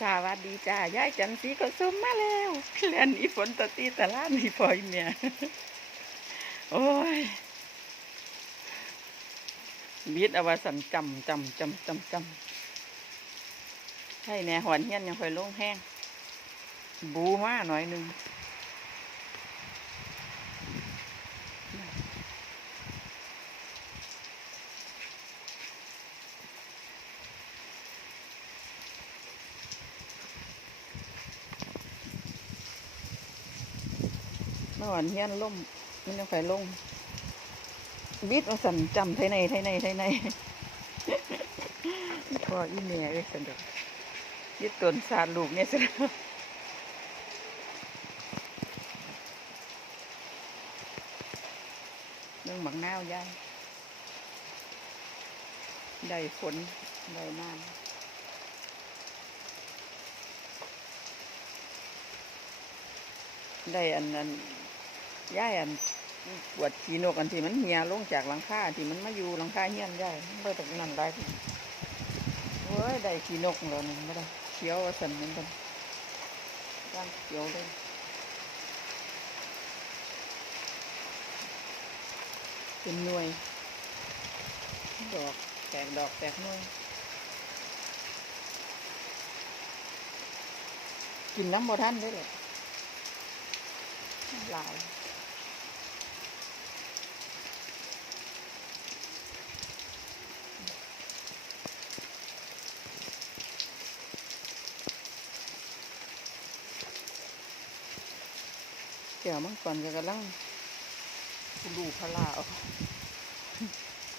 สวัสดีจ้ายายจันสีก็ซุ่มมาแล้วเรียนอีฝนตะตีตะล่านีพอยเนี่ยโอ้ยบิดเอาไว้สันจำจำจำจำจำให้แน่หอนเฮียนยังคอยลงแห้งบูมาหน่อยหนึ่ง เมื่อนเฮียนล่มมันยังค่อยลงบิดเอาสันจำไทยในไทยในไทยในพออีเมียเอ้ยสันดอกยึดตนสารลูกเนี่ยสิเรื่องหมักนาวยายได้ฝนได้น้ำได้อันนั้น ย่ายอันปวดขีนกอันที่มันเหี่ยลงจากหลังคาที่มันมาอยู่หลังคาเฮียนย่ายมันไปตรงนั้นได้โอ้ยได้ขีนกแล้วนี่ไม่ได้เขียวว่าสันเหมือนกันร่างเขียวเลยเป็นหน่วย ดอกแตกดอกแตกหน่วยกินน้ำบ่ท่านได้เลยลาย เดี๋ยวมังก่อนจะกำลังคูดูพลาออก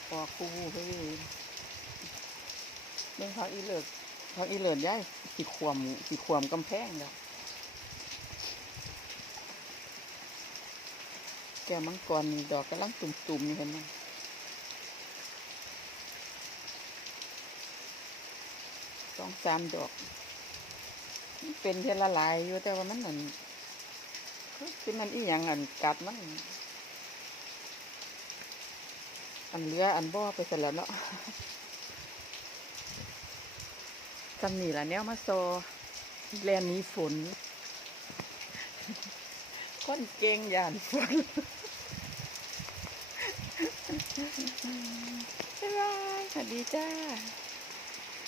พอคูบูไปอยู่เรื่องพักอีเลิศพักอีเลิศย้ายสีขวมสีขวมกำแพงแล้วแก้วมังกรนี่ดอกกำลังตุ่มๆอยู่เห็นไหมสองสามดอก เป็นเทละลายอยู่แต่ว่ามันนั่นคือ ที่มันอีหยังอันกัดมันอันเลืออันบ่อไปเสร็จแล้วเนาะจำนี่ละแนวมาโซแลนนี้ฝนคนเก่งยานฝนบ๊ายบายสวัสดีจ้า